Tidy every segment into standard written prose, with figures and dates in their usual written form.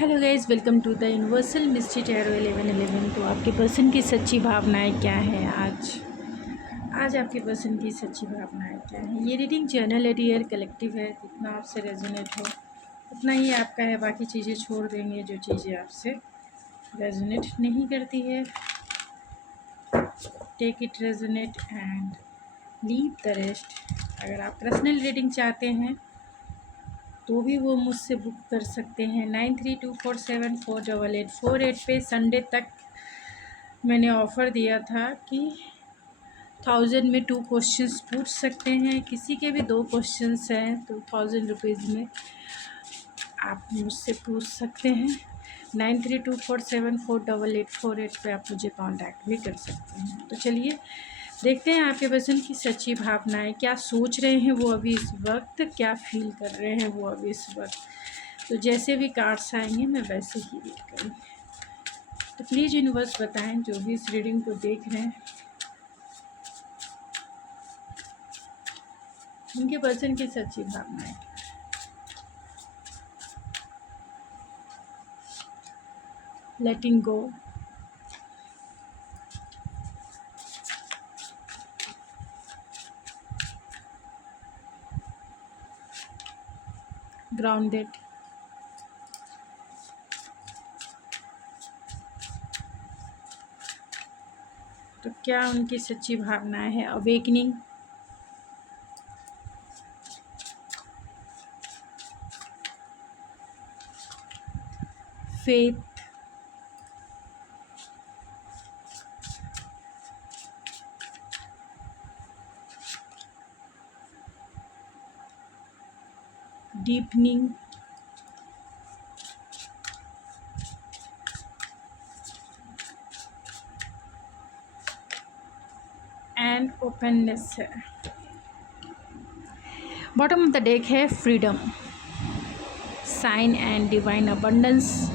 Hello guys, welcome to the universal mystery tarot 1111। तो आपके person की सच्ची भावनाएं क्या हैं आज आपके पर्सन की सच्ची भावनाएं क्या हैं। ये रीडिंग जर्नल है, डियर कलेक्टिव है। जितना आपसे रेजोनेट हो उतना ही आपका है, बाकी चीज़ें छोड़ देंगे जो चीज़ें आपसे रेजोनेट नहीं करती है। Take it resonate and leave the rest. अगर आप पर्सनल रीडिंग चाहते हैं तो भी वो मुझसे बुक कर सकते हैं 9324748848 पे। संडे तक मैंने ऑफ़र दिया था कि 1000 में 2 क्वेश्चंस पूछ सकते हैं। किसी के भी 2 क्वेश्चंस हैं तो 1000 रुपीज़ में आप मुझसे पूछ सकते हैं। 9324748848 पे आप मुझे कांटेक्ट भी कर सकते हैं। तो चलिए देखते हैं आपके पर्सन की सच्ची भावनाएं क्या सोच रहे हैं वो अभी इस वक्त, क्या फील कर रहे हैं वो अभी इस वक्त। तो जैसे भी कार्ड्स आएंगे मैं वैसे ही रीड करूँगी। तो प्लीज़ यूनिवर्स बताएं जो भी इस रीडिंग को देख रहे हैं, उनके पर्सन की सच्ची भावनाएं। लेटिंग गो, ग्राउंडेड, तो क्या उनकी सच्ची भावनाएं है। Awakening, faith, deepening, and openness है। बॉटम ऑफ द डेक है freedom, sign and divine abundance,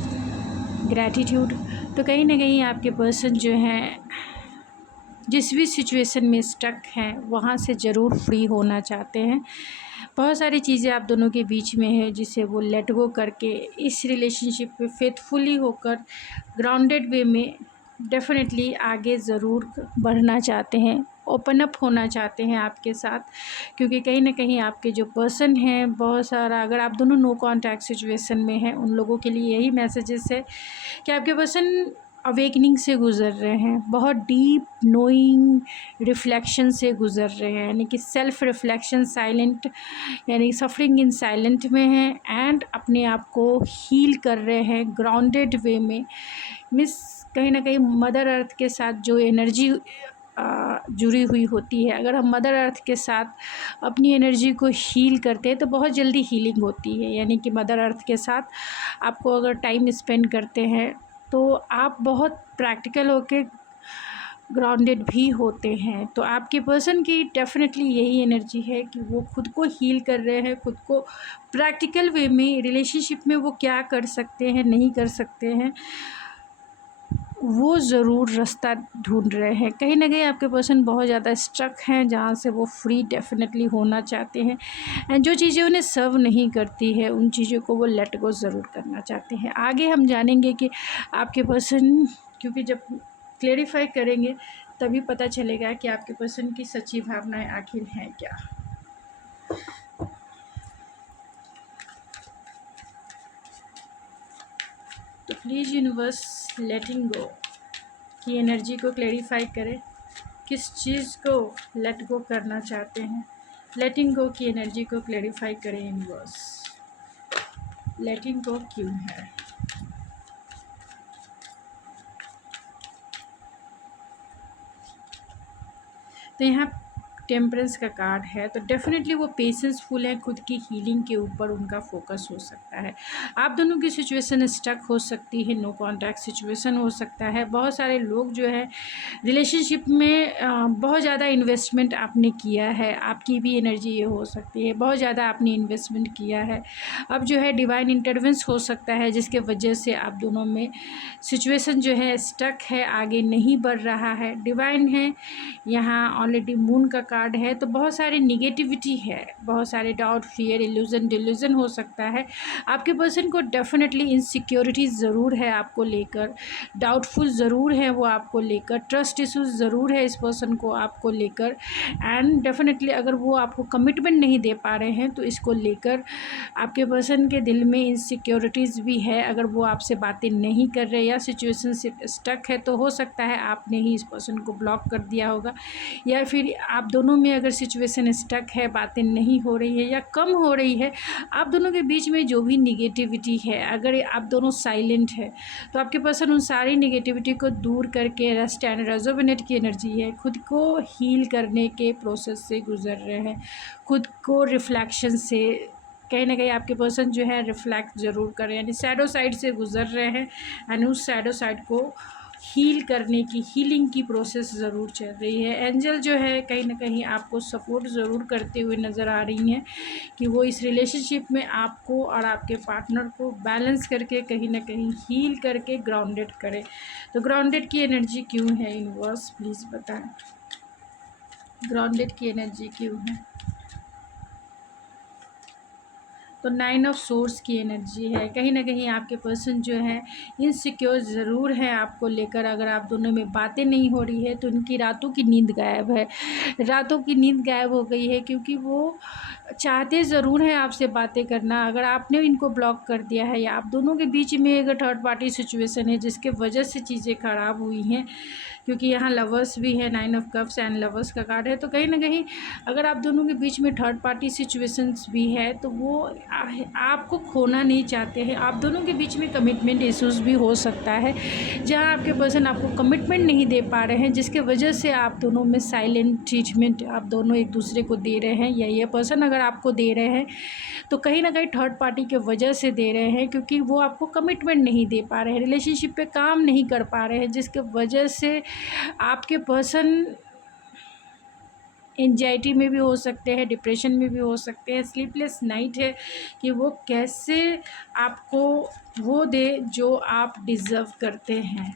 gratitude. तो कहीं ना कहीं आपके पर्सन जो हैं जिस भी सिचुएशन में स्टक हैं वहाँ से ज़रूर फ्री होना चाहते हैं। बहुत सारी चीज़ें आप दोनों के बीच में है जिसे वो लेट गो करके इस रिलेशनशिप पे फेथफुली होकर ग्राउंडेड वे में डेफिनेटली आगे ज़रूर बढ़ना चाहते हैं, ओपन अप होना चाहते हैं आपके साथ। क्योंकि कहीं ना कहीं आपके जो पर्सन हैं बहुत सारा, अगर आप दोनों नो कॉन्टैक्ट सिचुएशन में हैं उन लोगों के लिए यही मैसेजेस है कि आपके पर्सन अवेकनिंग से गुज़र रहे हैं, बहुत डीप नोइंग रिफ्लेक्शन से गुज़र रहे हैं, यानी कि सेल्फ रिफ्लेक्शन, साइलेंट यानी सफरिंग इन साइलेंट में हैं एंड अपने आप को हील कर रहे हैं ग्राउंडेड वे में। मिस कहीं ना कहीं मदर अर्थ के साथ जो एनर्जी जुड़ी हुई होती है, अगर हम मदर अर्थ के साथ अपनी एनर्जी को हील करते हैं तो बहुत जल्दी हीलिंग होती है। यानी कि मदर अर्थ के साथ आपको अगर टाइम स्पेंड करते हैं तो आप बहुत प्रैक्टिकल होके ग्राउंडेड भी होते हैं। तो आपके पर्सन की डेफिनेटली यही एनर्जी है कि वो खुद को हील कर रहे हैं, खुद को प्रैक्टिकल वे में रिलेशनशिप में वो क्या कर सकते हैं नहीं कर सकते हैं वो ज़रूर रास्ता ढूंढ रहे हैं। कहीं ना कहीं आपके पर्सन बहुत ज़्यादा स्ट्रक हैं जहाँ से वो फ्री डेफिनेटली होना चाहते हैं एंड जो चीज़ें उन्हें सर्व नहीं करती है उन चीज़ों को वो लेट गो ज़रूर करना चाहते हैं। आगे हम जानेंगे कि आपके पर्सन, क्योंकि जब क्लेरिफाई करेंगे तभी पता चलेगा कि आपके पर्सन की सच्ची भावनाएं आखिर हैं क्या। तो प्लीज़ यूनिवर्स लेटिंग गो की एनर्जी को क्लेरिफाई करें, किस चीज़ को लेट गो करना चाहते हैं। लेटिंग गो की एनर्जी को क्लेरिफाई करें यूनिवर्स, लेटिंग गो क्यों है। तो यहाँ टेम्परेंस का कार्ड है, तो डेफिनेटली वो पेशेंसफुल है, खुद की हीलिंग के ऊपर उनका फोकस हो सकता है। आप दोनों की सिचुएशन स्टक हो सकती है, नो कॉन्टैक्ट सिचुएशन हो सकता है। बहुत सारे लोग जो है रिलेशनशिप में बहुत ज़्यादा इन्वेस्टमेंट आपने किया है, आपकी भी एनर्जी ये हो सकती है, बहुत ज़्यादा आपने इन्वेस्टमेंट किया है। अब जो है डिवाइन इंटरवेंस हो सकता है जिसके वजह से आप दोनों में सिचुएशन जो है स्टक है, आगे नहीं बढ़ रहा है। डिवाइन है यहाँ, ऑलरेडी मून का कार्ड है तो बहुत सारी निगेटिविटी है, बहुत सारे डाउट, फियर, इल्यूज़न, डिल्यूज़न हो सकता है। आपके पर्सन को डेफिनेटली इनसिक्योरिटी ज़रूर है आपको लेकर, डाउटफुल ज़रूर है वो आपको लेकर, ट्रस्ट इश्यूज़ ज़रूर है इस पर्सन को आपको लेकर। एंड डेफिनेटली अगर वो आपको कमिटमेंट नहीं दे पा रहे हैं तो इसको लेकर आपके पर्सन के दिल में इनसिक्योरिटीज़ भी है। अगर वो आपसे बातें नहीं कर रहे या सिचुएशन से स्टक है तो हो सकता है आपने ही इस पर्सन को ब्लॉक कर दिया होगा, या फिर आप दोनों में अगर सिचुएशन स्टक है, बातें नहीं हो रही है या कम हो रही है, आप दोनों के बीच में जो भी निगेटिविटी है, अगर आप दोनों साइलेंट है तो आपके पर्सन उन सारी निगेटिविटी को दूर करके रेस्ट एंड रेजोनेट की एनर्जी है, खुद को हील करने के प्रोसेस से गुजर रहे हैं, खुद को रिफ्लेक्शन से कहीं ना कहीं आपके पर्सन जो है रिफ्लेक्ट ज़रूर कर रहे हैं, यानी शैडो साइड से गुजर रहे हैं एंड उस शैडो साइड को हील करने की, हीलिंग की प्रोसेस ज़रूर चल रही है। एंजल जो है कहीं ना कहीं आपको सपोर्ट ज़रूर करते हुए नज़र आ रही हैं कि वो इस रिलेशनशिप में आपको और आपके पार्टनर को बैलेंस करके कहीं ना कहीं हील करके ग्राउंडेड करे। तो ग्राउंडेड की एनर्जी क्यों है यूनिवर्स, प्लीज़ बताएं, ग्राउंडेड की एनर्जी क्यों है? तो 9 ऑफ सोर्स की एनर्जी है। कहीं ना कहीं आपके पर्सन जो है इनसिक्योर ज़रूर है आपको लेकर। अगर आप दोनों में बातें नहीं हो रही है तो उनकी रातों की नींद गायब है, रातों की नींद गायब हो गई है, क्योंकि वो चाहते ज़रूर हैं आपसे बातें करना। अगर आपने इनको ब्लॉक कर दिया है या आप दोनों के बीच में अगर थर्ड पार्टी सिचुएशन है जिसके वजह से चीज़ें ख़राब हुई हैं, क्योंकि यहाँ लवर्स भी है, 9 ऑफ कप्स एंड लवर्स का कार्ड है, तो कहीं ना कहीं अगर आप दोनों के बीच में थर्ड पार्टी सिचुएशंस भी है तो वो आपको खोना नहीं चाहते हैं। आप दोनों के बीच में कमिटमेंट इश्यूज़ भी हो सकता है, जहाँ आपके पर्सन आपको कमिटमेंट नहीं दे पा रहे हैं, जिसके वजह से आप दोनों में साइलेंट ट्रीटमेंट आप दोनों एक दूसरे को दे रहे हैं, या ये पर्सन अगर आपको दे रहे हैं तो कहीं ना कहीं थर्ड पार्टी के वजह से दे रहे हैं, क्योंकि वो आपको कमिटमेंट नहीं दे पा रहे हैं, रिलेशनशिप पे काम नहीं कर पा रहे हैं, जिसके वजह से आपके पर्सन एंजाइटी में भी हो सकते हैं, डिप्रेशन में भी हो सकते हैं, स्लीपलेस नाइट है कि वो कैसे आपको वो दे जो आप डिज़र्व करते हैं।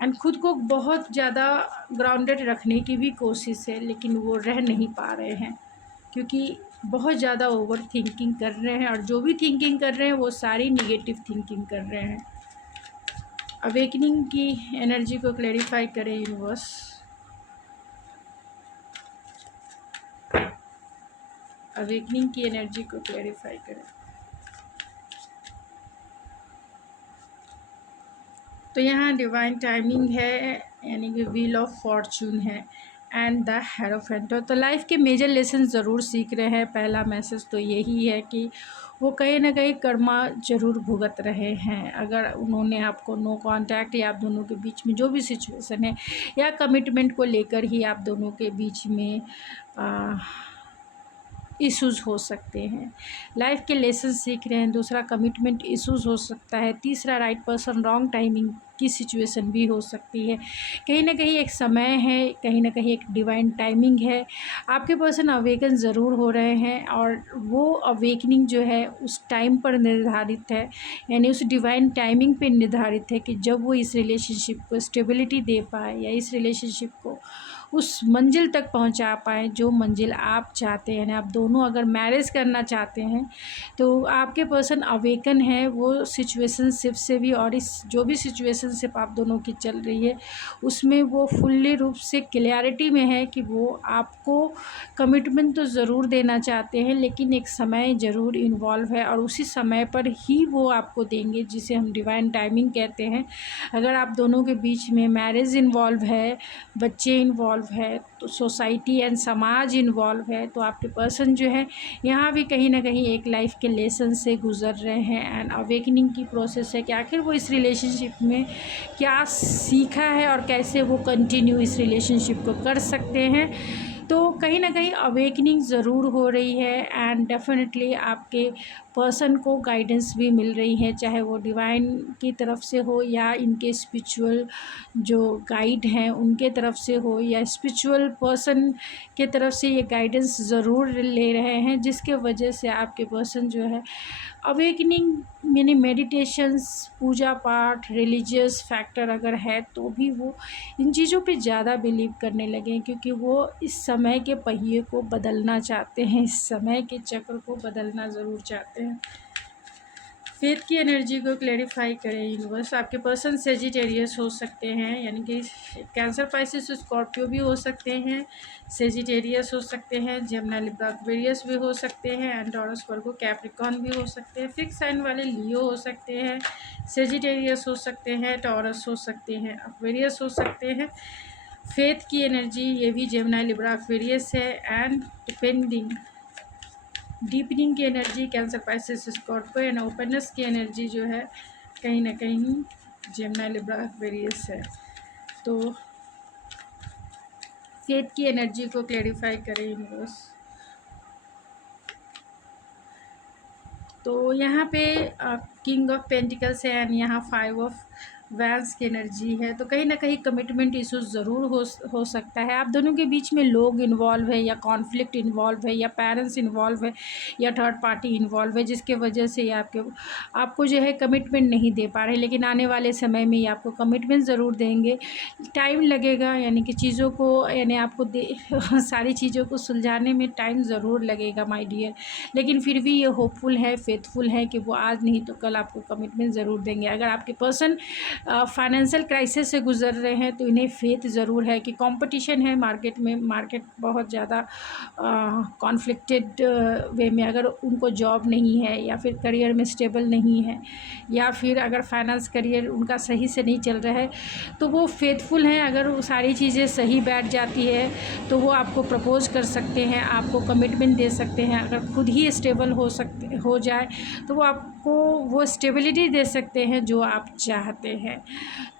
एंड खुद को बहुत ज़्यादा ग्राउंडेड रखने की भी कोशिश है, लेकिन वो रह नहीं पा रहे हैं क्योंकि बहुत ज़्यादा ओवर थिंकिंग कर रहे हैं, और जो भी थिंकिंग कर रहे हैं वो सारी निगेटिव थिंकिंग कर रहे हैं। अवेकनिंग की एनर्जी को क्लैरिफाई करें यूनिवर्स। अवेकनिंग की एनर्जी को क्लैरिफाई करें। तो यहाँ डिवाइन टाइमिंग है, यानी कि व्हील ऑफ फॉर्चून है एंड द हेरोफेंट। तो लाइफ के मेजर लेसन ज़रूर सीख रहे हैं। पहला मैसेज तो यही है कि वो कहीं ना कहीं कर्मा ज़रूर भुगत रहे हैं। अगर उन्होंने आपको नो कांटेक्ट या आप दोनों के बीच में जो भी सिचुएशन है या कमिटमेंट को लेकर ही आप दोनों के बीच में इश्यूज़ हो सकते हैं, लाइफ के लेसन सीख रहे हैं। दूसरा कमिटमेंट इश्यूज़ हो सकता है। तीसरा राइट पर्सन रॉन्ग टाइमिंग की सिचुएशन भी हो सकती है। कहीं ना कहीं एक समय है, कहीं ना कहीं एक डिवाइन टाइमिंग है। आपके पर्सन अवेकन ज़रूर हो रहे हैं, और वो अवेकनिंग जो है उस टाइम पर निर्धारित है, यानी उस डिवाइन टाइमिंग पे निर्धारित है कि जब वो इस रिलेशनशिप को स्टेबिलिटी दे पाए या इस रिलेशनशिप को उस मंजिल तक पहुंचा पाएँ जो मंजिल आप चाहते हैं। आप दोनों अगर मैरिज करना चाहते हैं तो आपके पर्सन अवेकन है, वो सिचुएशनशिप से भी, और इस जो भी सिचुएशनशिप आप दोनों की चल रही है उसमें वो फुल्ली रूप से क्लैरिटी में है कि वो आपको कमिटमेंट तो ज़रूर देना चाहते हैं, लेकिन एक समय ज़रूर इन्वॉल्व है और उसी समय पर ही वो आपको देंगे, जिसे हम डिवाइन टाइमिंग कहते हैं। अगर आप दोनों के बीच में मैरिज इन्वॉल्व है, बच्चे इन्वॉल्व है, तो सोसाइटी एंड समाज इन्वॉल्व है, तो आपके पर्सन जो है यहाँ भी कहीं ना कहीं एक लाइफ के लेसन से गुजर रहे हैं एंड अवेकनिंग की प्रोसेस है कि आखिर वो इस रिलेशनशिप में क्या सीखा है और कैसे वो कंटिन्यू इस रिलेशनशिप को कर सकते हैं। तो कहीं ना कहीं अवेकनिंग ज़रूर हो रही है एंड डेफिनेटली आपके पर्सन को गाइडेंस भी मिल रही है, चाहे वो डिवाइन की तरफ से हो या इनके स्पिरिचुअल जो गाइड हैं उनके तरफ से हो, या स्पिरिचुअल पर्सन के तरफ से ये गाइडेंस ज़रूर ले रहे हैं, जिसके वजह से आपके पर्सन जो है अवेकनिंग यानी मेडिटेशंस, पूजा पाठ, रिलीजियस फैक्टर अगर है तो भी वो इन चीज़ों पे ज़्यादा बिलीव करने लगे, क्योंकि वो इस समय समय के पहिए को बदलना चाहते हैं, इस समय के चक्र को बदलना ज़रूर चाहते हैं। फेथ की एनर्जी को क्लैरिफाई करें यूनिवर्स। आपके पर्सन सेजिटेरियस हो सकते हैं, यानी कि कैंसर, पाइसेस, स्कॉर्पियो भी हो सकते हैं, सेजिटेरियस हो सकते हैं, जेमिनी, लिब्रा, एक्वेरियस भी हो सकते हैं, एंड टॉरस, वर्गो, कैप्रिकॉर्न भी हो सकते हैं। फिक्स साइन वाले लियो हो सकते हैं, सेजिटेरियस हो सकते हैं, टॉरस हो सकते हैं, एक्वेरियस हो सकते हैं। फेथ की एनर्जी ये भी जेमिनी, लिब्रा, एक्वेरियस है, एंड डिपेंडिंग डीपनिंग की energy cancer, Pisces, Scorpio, and openness की एनर्जी जो है कहीं ना कहीं जेमिनी, लिब्रा, एक्वेरियस है। तो फेथ की एनर्जी को क्लैरिफाई करें यूनिवर्स। तो यहाँ पे किंग ऑफ पेंटिकल्स है, एंड यहाँ 5 ऑफ वैंस की एनर्जी है। तो कहीं ना कहीं कमिटमेंट इशूज़ ज़रूर हो सकता है। आप दोनों के बीच में लोग इन्वॉल्व है, या कॉन्फ्लिक्ट इन्वॉल्व है, या पेरेंट्स इन्वॉल्व है, या थर्ड पार्टी इन्वॉल्व है, जिसके वजह से आपको जो है कमिटमेंट नहीं दे पा रहे। लेकिन आने वाले समय में ये आपको कमिटमेंट ज़रूर देंगे। टाइम लगेगा, यानी कि चीज़ों को, यानी आपको सारी चीज़ों को सुलझाने में टाइम ज़रूर लगेगा माय डियर। लेकिन फिर भी ये होपफुल है, फेथफुल है कि वो आज नहीं तो कल आपको कमिटमेंट ज़रूर देंगे। अगर आपके पर्सन फाइनेंशियल क्राइसिस से गुज़र रहे हैं तो इन्हें फेथ ज़रूर है कि कंपटीशन है मार्केट में, मार्केट बहुत ज़्यादा कॉन्फ्लिक्टेड वे में, अगर उनको जॉब नहीं है, या फिर करियर में स्टेबल नहीं है, या फिर अगर फाइनेंस करियर उनका सही से नहीं चल रहा है, तो वो फेथफुल हैं। अगर वो सारी चीज़ें सही बैठ जाती है तो वो आपको प्रपोज़ कर सकते हैं, आपको कमिटमेंट दे सकते हैं। अगर खुद ही स्टेबल हो जाए तो वो आपको वो स्टेबिलिटी दे सकते हैं जो आप चाहते हैं।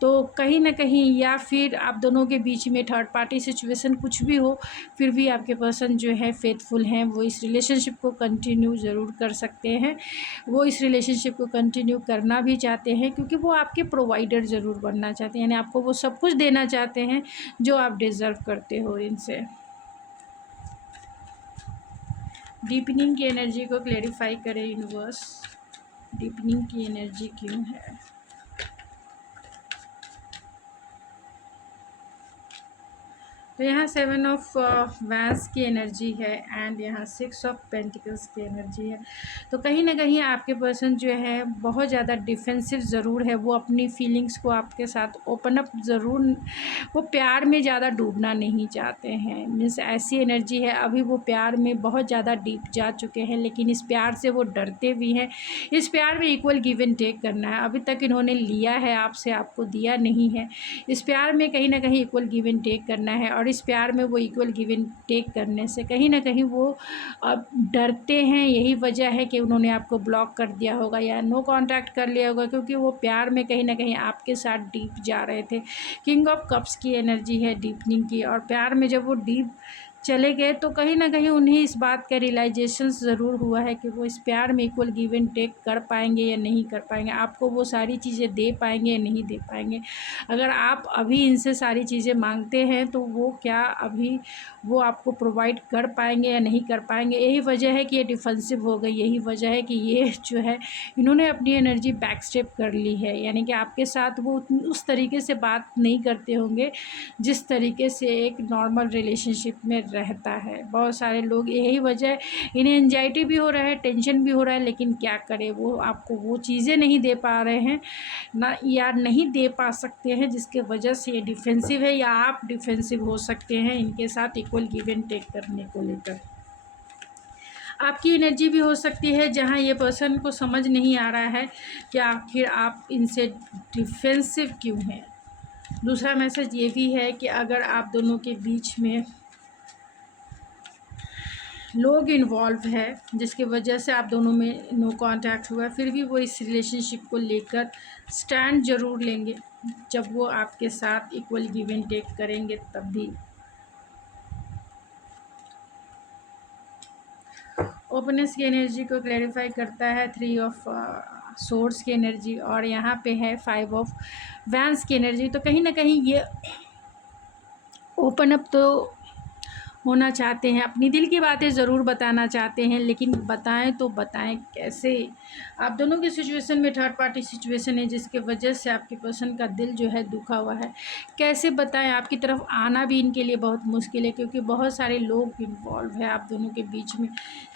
तो कहीं ना कहीं, या फिर आप दोनों के बीच में थर्ड पार्टी सिचुएशन कुछ भी हो, फिर भी आपके पर्सन जो है फेथफुल हैं, वो इस रिलेशनशिप को कंटिन्यू ज़रूर कर सकते हैं। वो इस रिलेशनशिप को कंटिन्यू करना भी चाहते हैं, क्योंकि वो आपके प्रोवाइडर ज़रूर बनना चाहते हैं, यानी आपको वो सब कुछ देना चाहते हैं जो आप डिज़र्व करते हो इनसे। डीपनिंग की एनर्जी को क्लैरिफाई करें यूनिवर्स। डीपनिंग की एनर्जी क्यों है? तो यहाँ 7 ऑफ वैंस की एनर्जी है, एंड यहाँ 6 ऑफ पेंटिकल्स की एनर्जी है। तो कहीं ना कहीं आपके पर्सन जो है बहुत ज़्यादा डिफेंसिव ज़रूर है। वो अपनी फीलिंग्स को आपके साथ ओपन अप ज़रूर, वो प्यार में ज़्यादा डूबना नहीं चाहते हैं। मीन्स ऐसी एनर्जी है, अभी वो प्यार में बहुत ज़्यादा डीप जा चुके हैं, लेकिन इस प्यार से वो डरते भी हैं। इस प्यार में इक्वल गिव एंड टेक करना है। अभी तक इन्होंने लिया है आपसे, आपको दिया नहीं है। इस प्यार में कहीं ना कहीं इक्वल गिव एंड टेक करना है, और इस प्यार में वो इक्वल गिव एंड टेक करने से कहीं ना कहीं वो अब डरते हैं। यही वजह है कि उन्होंने आपको ब्लॉक कर दिया होगा या नो कांटेक्ट कर लिया होगा, क्योंकि वो प्यार में कहीं ना कहीं आपके साथ डीप जा रहे थे। किंग ऑफ कप्स की एनर्जी है डीपनिंग की, और प्यार में जब वो डीप चले गए तो कहीं ना कहीं उन्हें इस बात का रियलाइजेशन ज़रूर हुआ है कि वो इस प्यार में इक्वल गिव एंड टेक कर पाएंगे या नहीं कर पाएंगे, आपको वो सारी चीज़ें दे पाएंगे या नहीं दे पाएंगे। अगर आप अभी इनसे सारी चीज़ें मांगते हैं तो वो क्या अभी वो आपको प्रोवाइड कर पाएंगे या नहीं कर पाएंगे। यही वजह है कि ये डिफेंसिव हो गई, यही वजह है कि ये जो है इन्होंने अपनी एनर्जी बैक स्टेप कर ली है, यानी कि आपके साथ वो उस तरीके से बात नहीं करते होंगे जिस तरीके से एक नॉर्मल रिलेशनशिप में रहता है। बहुत सारे लोग, यही वजह, इन्हें एंजाइटी भी हो रहा है, टेंशन भी हो रहा है, लेकिन क्या करें, वो आपको वो चीज़ें नहीं दे पा रहे हैं ना, या नहीं दे पा सकते हैं, जिसके वजह से ये डिफेंसिव है, या आप डिफेंसिव हो सकते हैं इनके साथ इक्वल गिव एंड टेक करने को लेकर। आपकी एनर्जी भी हो सकती है जहां ये पर्सन को समझ नहीं आ रहा है कि आखिर आप इनसे डिफेंसिव क्यों हैं। दूसरा मैसेज ये भी है कि अगर आप दोनों के बीच में लोग इन्वॉल्व है जिसकी वजह से आप दोनों में नो कांटेक्ट हुआ है, फिर भी वो इस रिलेशनशिप को लेकर स्टैंड ज़रूर लेंगे जब वो आपके साथ इक्वल गिव एंड टेक करेंगे तब भी। ओपननेस की एनर्जी को क्लैरिफाई करता है 3 ऑफ सोर्स की एनर्जी, और यहाँ पे है 5 ऑफ वैंस की एनर्जी। तो कहीं ना कहीं ये ओपन अप तो होना चाहते हैं, अपनी दिल की बातें ज़रूर बताना चाहते हैं, लेकिन बताएं तो बताएं कैसे। आप दोनों की सिचुएशन में थर्ड पार्टी सिचुएशन है, जिसके वजह से आपके पर्सन का दिल जो है दुखा हुआ है। कैसे बताएं, आपकी तरफ आना भी इनके लिए बहुत मुश्किल है, क्योंकि बहुत सारे लोग इन्वॉल्व है आप दोनों के बीच में,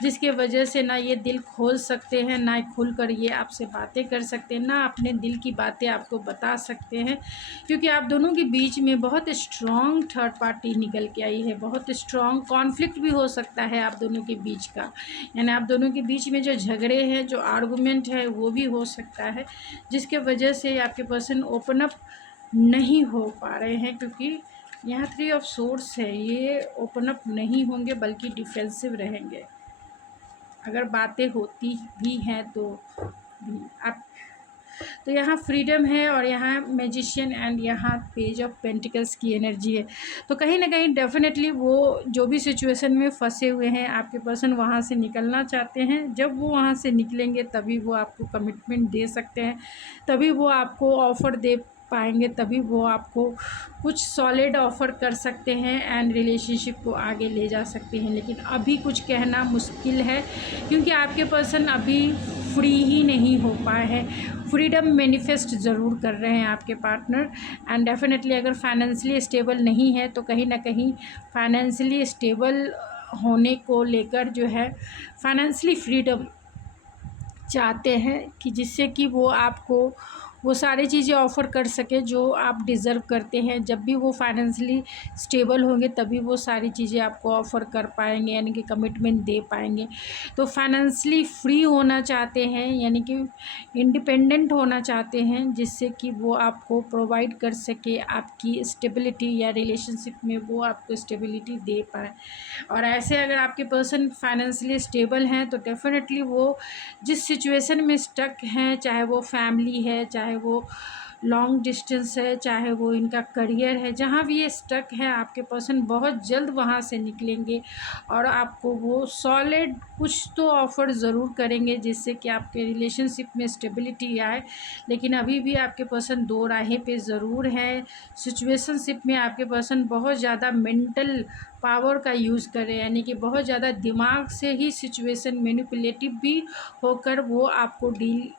जिसके वजह से ना ये दिल खोल सकते हैं, ना खुल कर ये आपसे बातें कर सकते हैं, ना अपने दिल की बातें आपको बता सकते हैं, क्योंकि आप दोनों के बीच में बहुत स्ट्रॉन्ग थर्ड पार्टी निकल के आई है। बहुत स्ट्रॉन्ग कॉन्फ्लिक्ट भी हो सकता है आप दोनों के बीच का, यानी आप दोनों के बीच में जो झगड़े हैं, जो आर्गूमेंट है, वो भी हो सकता है, जिसके वजह से आपके पर्सन ओपन अप नहीं हो पा रहे हैं, क्योंकि यहाँ 3 ऑफ सोर्स है, ये ओपन अप नहीं होंगे बल्कि डिफेंसिव रहेंगे। अगर बातें होती भी हैं तो भी आप, तो यहाँ फ्रीडम है और यहाँ मैजिशियन एंड यहाँ पेज ऑफ पेंटिकल्स की एनर्जी है। तो कहीं ना कहीं डेफिनेटली वो जो भी सिचुएशन में फंसे हुए हैं, आपके पर्सन वहाँ से निकलना चाहते हैं। जब वो वहाँ से निकलेंगे तभी वो आपको कमिटमेंट दे सकते हैं, तभी वो आपको ऑफ़र दे पाएंगे, तभी वो आपको कुछ सॉलिड ऑफ़र कर सकते हैं एंड रिलेशनशिप को आगे ले जा सकते हैं। लेकिन अभी कुछ कहना मुश्किल है, क्योंकि आपके पर्सन अभी फ्री ही नहीं हो पाए हैं। फ्रीडम मैनिफेस्ट ज़रूर कर रहे हैं आपके पार्टनर, एंड डेफिनेटली अगर फाइनेंशियली स्टेबल नहीं है तो कहीं ना कहीं फाइनेंशियली स्टेबल होने को लेकर जो है फाइनेंशियली फ्रीडम चाहते हैं, कि जिससे कि वो आपको वो सारी चीज़ें ऑफ़र कर सके जो आप डिज़र्व करते हैं। जब भी वो फाइनेंशियली स्टेबल होंगे तभी वो सारी चीज़ें आपको ऑफ़र कर पाएंगे, यानी कि कमिटमेंट दे पाएंगे। तो फाइनेंशियली फ्री होना चाहते हैं, यानी कि इंडिपेंडेंट होना चाहते हैं, जिससे कि वो आपको प्रोवाइड कर सके आपकी स्टेबिलिटी, या रिलेशनशिप में वो आपको स्टेबिलिटी दे पाए। और ऐसे अगर आपके पर्सन फाइनेंशियली स्टेबल हैं तो डेफिनेटली वो जिस सिचुएशन में स्टक हैं, चाहे वो फैमिली है, चाहे वो लॉन्ग डिस्टेंस है, चाहे वो इनका करियर है, जहाँ भी ये स्टक है, आपके पर्सन बहुत जल्द वहाँ से निकलेंगे और आपको वो सॉलिड कुछ तो ऑफ़र ज़रूर करेंगे, जिससे कि आपके रिलेशनशिप में स्टेबिलिटी आए। लेकिन अभी भी आपके पर्सन दो राहें पे ज़रूर हैं। सिचुएशनशिप में आपके पर्सन बहुत ज़्यादा मेंटल पावर का यूज़ कर रहे हैं, यानी कि बहुत ज़्यादा दिमाग से ही सिचुएशन मैनिपुलेटिव भी होकर वो आपको डील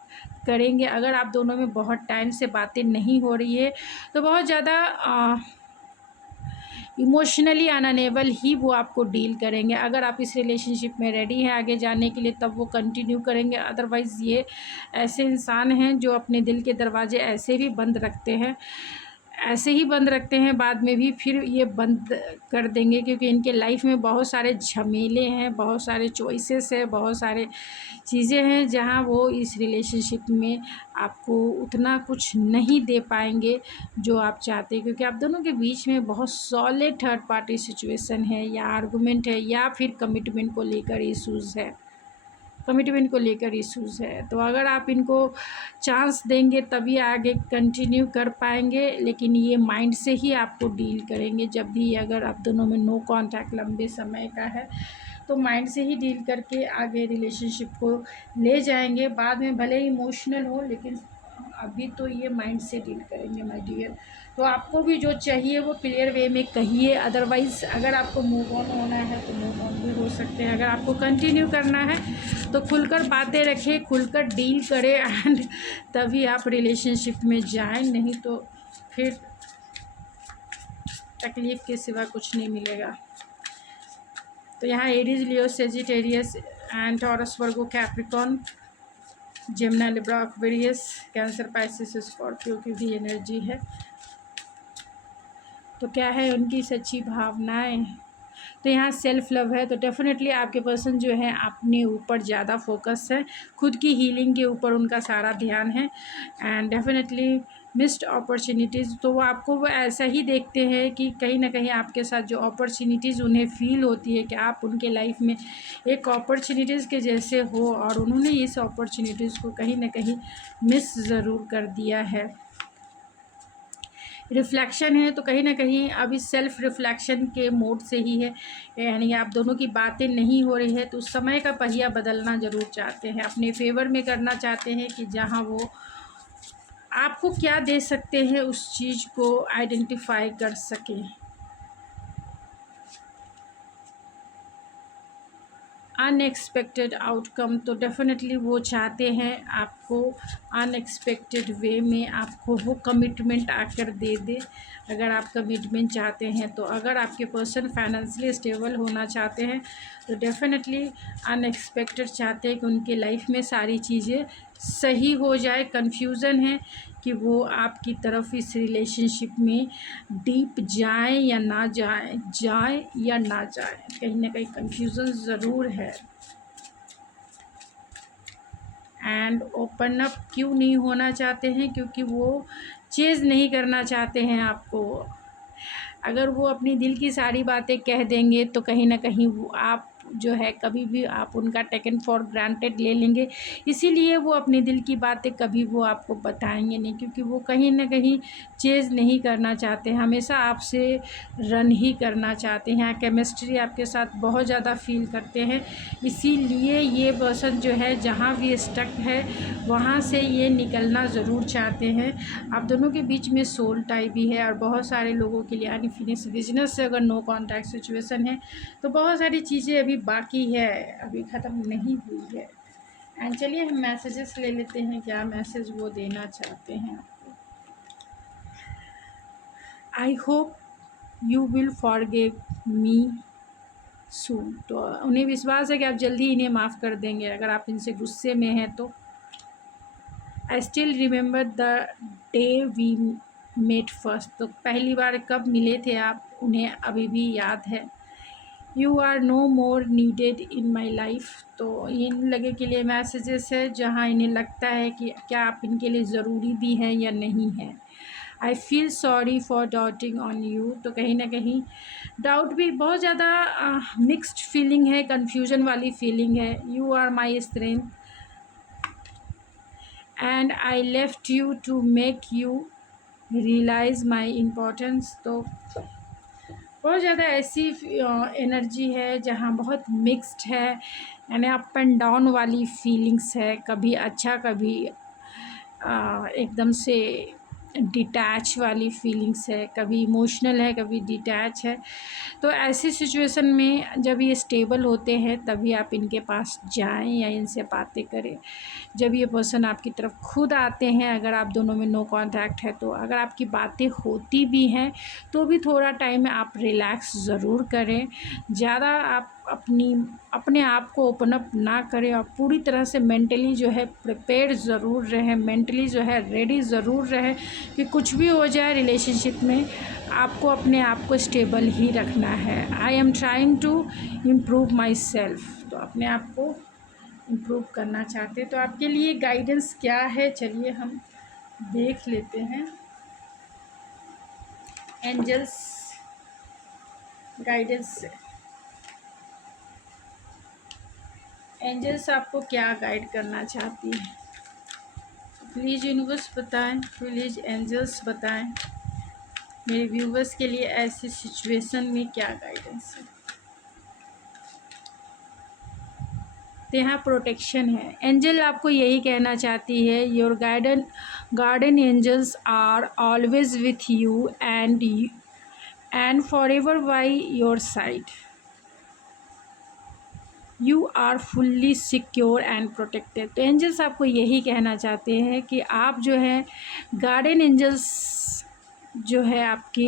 करेंगे। अगर आप दोनों में बहुत टाइम से बातें नहीं हो रही है तो बहुत ज़्यादा इमोशनली अनअनेबल ही वो आपको डील करेंगे। अगर आप इस रिलेशनशिप में रेडी हैं आगे जाने के लिए तब वो कंटिन्यू करेंगे, अदरवाइज़ ये ऐसे इंसान हैं जो अपने दिल के दरवाजे ऐसे भी बंद रखते हैं, ऐसे ही बंद रखते हैं, बाद में भी फिर ये बंद कर देंगे, क्योंकि इनके लाइफ में बहुत सारे झमेले हैं, बहुत सारे चॉइसेस है, बहुत सारे चीज़ें हैं जहाँ वो इस रिलेशनशिप में आपको उतना कुछ नहीं दे पाएंगे जो आप चाहते हैं, क्योंकि आप दोनों के बीच में बहुत सॉलिड थर्ड पार्टी सिचुएशन है, या आर्गूमेंट है, या फिर कमिटमेंट को लेकर इश्यूज़ है, कमिटमेंट को लेकर इश्यूज़ है। तो अगर आप इनको चांस देंगे तभी आगे कंटिन्यू कर पाएंगे, लेकिन ये माइंड से ही आपको डील करेंगे। जब भी अगर आप दोनों में नो कांटेक्ट लंबे समय का है तो माइंड से ही डील करके आगे रिलेशनशिप को ले जाएंगे। बाद में भले ही इमोशनल हो, लेकिन अभी तो ये माइंड से डील करेंगे माय डियर। तो आपको भी जो चाहिए वो क्लियर वे में कहिए, अदरवाइज़ अगर आपको मूव ऑन होना है तो मूव ऑन भी हो सकते हैं। अगर आपको कंटिन्यू करना है तो खुलकर बातें रखें, खुलकर डील करें एंड तभी आप रिलेशनशिप में जाएं, नहीं तो फिर तकलीफ़ के सिवा कुछ नहीं मिलेगा। तो यहाँ Aries, Leo, Sagittarius and taurus, Virgo, Capricorn, Gemini, Libra, Aquarius, cancer, Pisces, Scorpio की भी एनर्जी है। तो क्या है उनकी सच्ची भावनाएं? तो यहाँ सेल्फ़ लव है। तो डेफ़िनेटली आपके पर्सन जो है अपने ऊपर ज़्यादा फोकस है, खुद की हीलिंग के ऊपर उनका सारा ध्यान है, एंड डेफ़िनेटली मिस्ड अपॉर्चुनिटीज़। तो वो आपको वो ऐसा ही देखते हैं कि कहीं ना कहीं आपके साथ जो अपॉर्चुनिटीज़ उन्हें फ़ील होती है कि आप उनके लाइफ में एक अपॉर्चुनिटीज़ के जैसे हो, और उन्होंने इस अपॉर्चुनिटीज़ को कहीं ना कहीं मिस ज़रूर कर दिया है। रिफ्लेक्शन है, तो कहीं ना कहीं अभी सेल्फ़ रिफ्लेक्शन के मोड से ही है, यानी आप दोनों की बातें नहीं हो रही है तो उस समय का पहिया बदलना ज़रूर चाहते हैं, अपने फेवर में करना चाहते हैं, कि जहां वो आपको क्या दे सकते हैं उस चीज़ को आइडेंटिफाई कर सकें। अनएक्सपेक्टेड आउटकम, तो डेफिनेटली वो चाहते हैं आपको अनएक्सपेक्टेड वे में आपको वो कमिटमेंट आकर दे दे। अगर आप कमिटमेंट चाहते हैं तो, अगर आपके पर्सन फाइनेंशियली स्टेबल होना चाहते हैं तो डेफिनेटली अनएक्सपेक्टेड चाहते हैं कि उनके लाइफ में सारी चीज़ें सही हो जाए। कन्फ्यूज़न है कि वो आपकी तरफ इस रिलेशनशिप में डीप जाए या ना जाए, जाए या ना जाए, कहीं ना कहीं कन्फ्यूज़न ज़रूर है। एंड ओपन अप क्यों नहीं होना चाहते हैं? क्योंकि वो चेज़ नहीं करना चाहते हैं आपको। अगर वो अपनी दिल की सारी बातें कह देंगे तो कहीं ना कहीं वो आप जो है कभी भी आप उनका टेकन फॉर ग्रांटेड ले लेंगे। इसीलिए वो अपनी दिल की बातें कभी वो आपको बताएंगे नहीं, क्योंकि वो कहीं ना कहीं चेज़ नहीं करना चाहते, हमेशा आपसे रन ही करना चाहते हैं। केमिस्ट्री आपके साथ बहुत ज़्यादा फील करते हैं, इसीलिए ये पर्सन जो है जहाँ भी स्टक है वहाँ से ये निकलना ज़रूर चाहते हैं। आप दोनों के बीच में सोल टाई भी है, और बहुत सारे लोगों के लिए अनफिनिश बिजनेस से अगर नो कॉन्टैक्ट सिचुएशन है तो बहुत सारी चीज़ें अभी बाकी है, अभी ख़त्म नहीं हुई है। एंड चलिए हम मैसेजेस ले लेते हैं, क्या मैसेज वो देना चाहते हैं आपको। I hope you will forgive me soon, तो उन्हें विश्वास है कि आप जल्दी इन्हें माफ़ कर देंगे अगर आप इनसे गुस्से में हैं तो। I still remember the day we met first, तो पहली बार कब मिले थे आप, उन्हें अभी भी याद है। You are no more needed in my life, तो इन लगे के लिए मैसेजेस है जहाँ इन्हें लगता है कि क्या आप इनके लिए ज़रूरी भी हैं या नहीं है। I feel sorry for doubting on you, तो कहीं ना कहीं डाउट भी बहुत ज़्यादा मिक्स्ड फीलिंग है, कन्फ्यूजन वाली फीलिंग है। You are my strength and I left you to make you realise my importance, तो बहुत ज़्यादा ऐसी एनर्जी है जहाँ बहुत मिक्स्ड है, यानी अप एंड डाउन वाली फीलिंग्स है, कभी अच्छा कभी एकदम से डिटैच वाली फीलिंग्स है, कभी इमोशनल है कभी डिटैच है। तो ऐसी सिचुएशन में जब ये स्टेबल होते हैं तभी आप इनके पास जाएं या इनसे बातें करें। जब ये पर्सन आपकी तरफ खुद आते हैं, अगर आप दोनों में नो कॉन्टैक्ट है तो, अगर आपकी बातें होती भी हैं तो भी थोड़ा टाइम आप रिलैक्स ज़रूर करें, ज़्यादा आप अपने आप को ओपन अप ना करें, और पूरी तरह से मेंटली जो है प्रिपेयर ज़रूर रहें, मेंटली जो है रेडी ज़रूर रहें कि कुछ भी हो जाए रिलेशनशिप में आपको अपने आप को स्टेबल ही रखना है। I am trying to improve myself, तो अपने आप को इम्प्रूव करना चाहते हैं। तो आपके लिए गाइडेंस क्या है, चलिए हम देख लेते हैं। एंजल्स गाइडेंस से एंजल्स आपको क्या गाइड करना चाहती है, प्लीज़ यूनिवर्स बताएं, प्लीज़ एंजल्स बताएं मेरे व्यूवर्स के लिए ऐसी सिचुएशन में क्या गाइडेंस है। तो यहाँ प्रोटेक्शन है, एंजल आपको यही कहना चाहती है, your garden angels are always with you and forever by your side. You are fully secure and protected, तो एंजल्स आपको यही कहना चाहते हैं कि आप जो है गार्डन एंजल्स जो है आपके,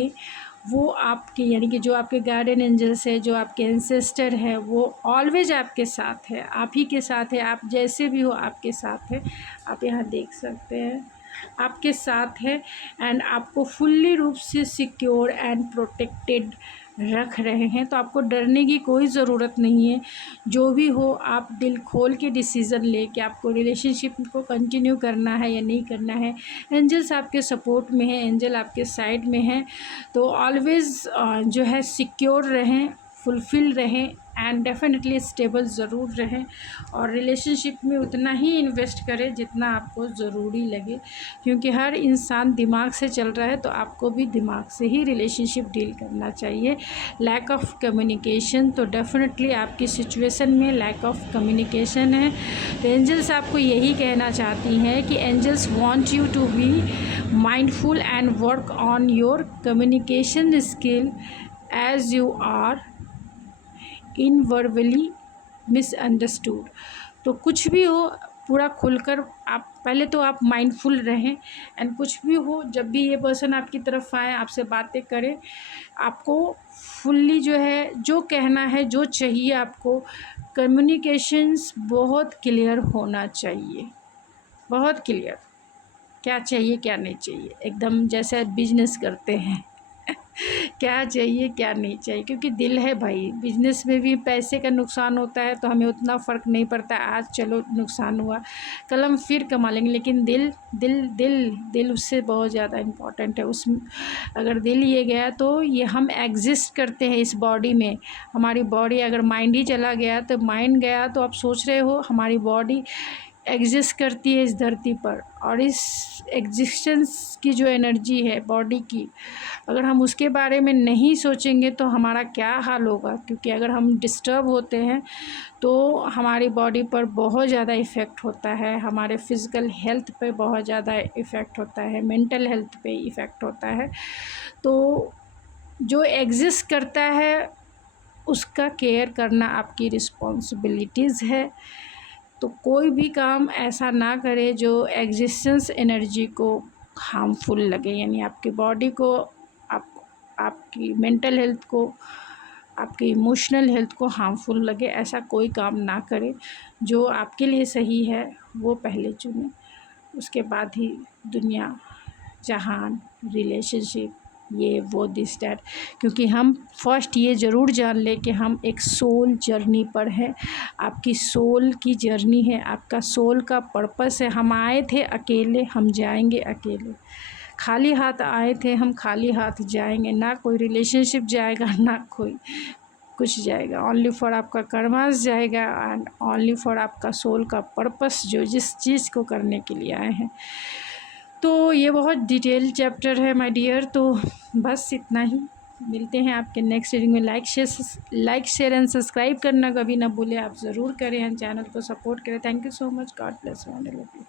वो आपके यानी कि जो आपके गार्डन एंजल्स है, जो आपके एंसेस्टर है, वो ऑलवेज आपके साथ है, आप ही के साथ है, आप जैसे भी हो आपके साथ है। आप यहाँ देख सकते हैं आपके साथ है, एंड आपको फुल्ली रूप से सिक्योर एंड प्रोटेक्टेड रख रहे हैं। तो आपको डरने की कोई ज़रूरत नहीं है, जो भी हो आप दिल खोल के डिसीज़न ले कि आपको रिलेशनशिप को कंटिन्यू करना है या नहीं करना है। एंजल्स आपके सपोर्ट में है, एंजल आपके साइड में है, तो ऑलवेज़ जो है सिक्योर रहें, फुलफ़िल रहें एंड डेफिनेटली स्टेबल ज़रूर रहें, और रिलेशनशिप में उतना ही इन्वेस्ट करें जितना आपको ज़रूरी लगे, क्योंकि हर इंसान दिमाग से चल रहा है तो आपको भी दिमाग से ही रिलेशनशिप डील करना चाहिए। लैक ऑफ कम्युनिकेशन, तो डेफिनेटली आपकी सिचुएशन में लैक ऑफ कम्युनिकेशन है। तो एंजल्स आपको यही कहना चाहती हैं कि angels want you to be mindful and work on your communication skill as you are inverbally misunderstood. तो कुछ भी हो पूरा खुलकर आप पहले तो आप माइंडफुल रहें, एंड कुछ भी हो जब भी ये पर्सन आपकी तरफ आए, आपसे बातें करें, आपको फुल्ली जो है जो कहना है, जो चाहिए आपको, कम्युनिकेशंस बहुत क्लियर होना चाहिए, बहुत क्लियर, क्या चाहिए क्या नहीं चाहिए, एकदम जैसे बिजनेस करते हैं क्या चाहिए क्या नहीं चाहिए, क्योंकि दिल है भाई, बिजनेस में भी पैसे का नुकसान होता है तो हमें उतना फ़र्क नहीं पड़ता, आज चलो नुकसान हुआ, कल हम फिर कमा लेंगे, लेकिन दिल दिल दिल दिल उससे बहुत ज़्यादा इम्पोर्टेंट है। उस अगर दिल ये गया तो ये हम एग्जिस्ट करते हैं इस बॉडी में, हमारी बॉडी, अगर माइंड ही चला गया तो माइंड गया तो आप सोच रहे हो हमारी बॉडी एग्जिस्ट करती है इस धरती पर, और इस एग्जिस्टेंस की जो एनर्जी है बॉडी की, अगर हम उसके बारे में नहीं सोचेंगे तो हमारा क्या हाल होगा, क्योंकि अगर हम डिस्टर्ब होते हैं तो हमारी बॉडी पर बहुत ज़्यादा इफ़ेक्ट होता है, हमारे फ़िज़िकल हेल्थ पे बहुत ज़्यादा इफ़ेक्ट होता है, मेंटल हेल्थ पे इफ़ेक्ट होता है। तो जो एग्जिस्ट करता है उसका केयर करना आपकी रिस्पॉन्सिबिलिटीज़ है। तो कोई भी काम ऐसा ना करे जो एग्जिस्टेंस एनर्जी को हार्मफुल लगे, यानी आपकी बॉडी को, आपकी मेंटल हेल्थ को, आपकी इमोशनल हेल्थ को हार्मफुल लगे, ऐसा कोई काम ना करे। जो आपके लिए सही है वो पहले चुने, उसके बाद ही दुनिया जहान रिलेशनशिप ये वो दिस डैट, क्योंकि हम फर्स्ट ये ज़रूर जान ले कि हम एक सोल जर्नी पर हैं, आपकी सोल की जर्नी है, आपका सोल का पर्पस है। हम आए थे अकेले, हम जाएंगे अकेले, खाली हाथ आए थे, हम खाली हाथ जाएंगे, ना कोई रिलेशनशिप जाएगा ना कोई कुछ जाएगा, ओनली फॉर आपका कर्मास जाएगा एंड ओनली फॉर आपका सोल का पर्पस, जो जिस चीज़ को करने के लिए आए हैं। तो ये बहुत डिटेल चैप्टर है माय डियर, तो बस इतना ही, मिलते हैं आपके नेक्स्ट रीडिंग में। लाइक शेयर एंड सब्सक्राइब करना कभी ना भूलें, आप ज़रूर करें एंड चैनल को सपोर्ट करें। Thank you so much, God bless you, I love you.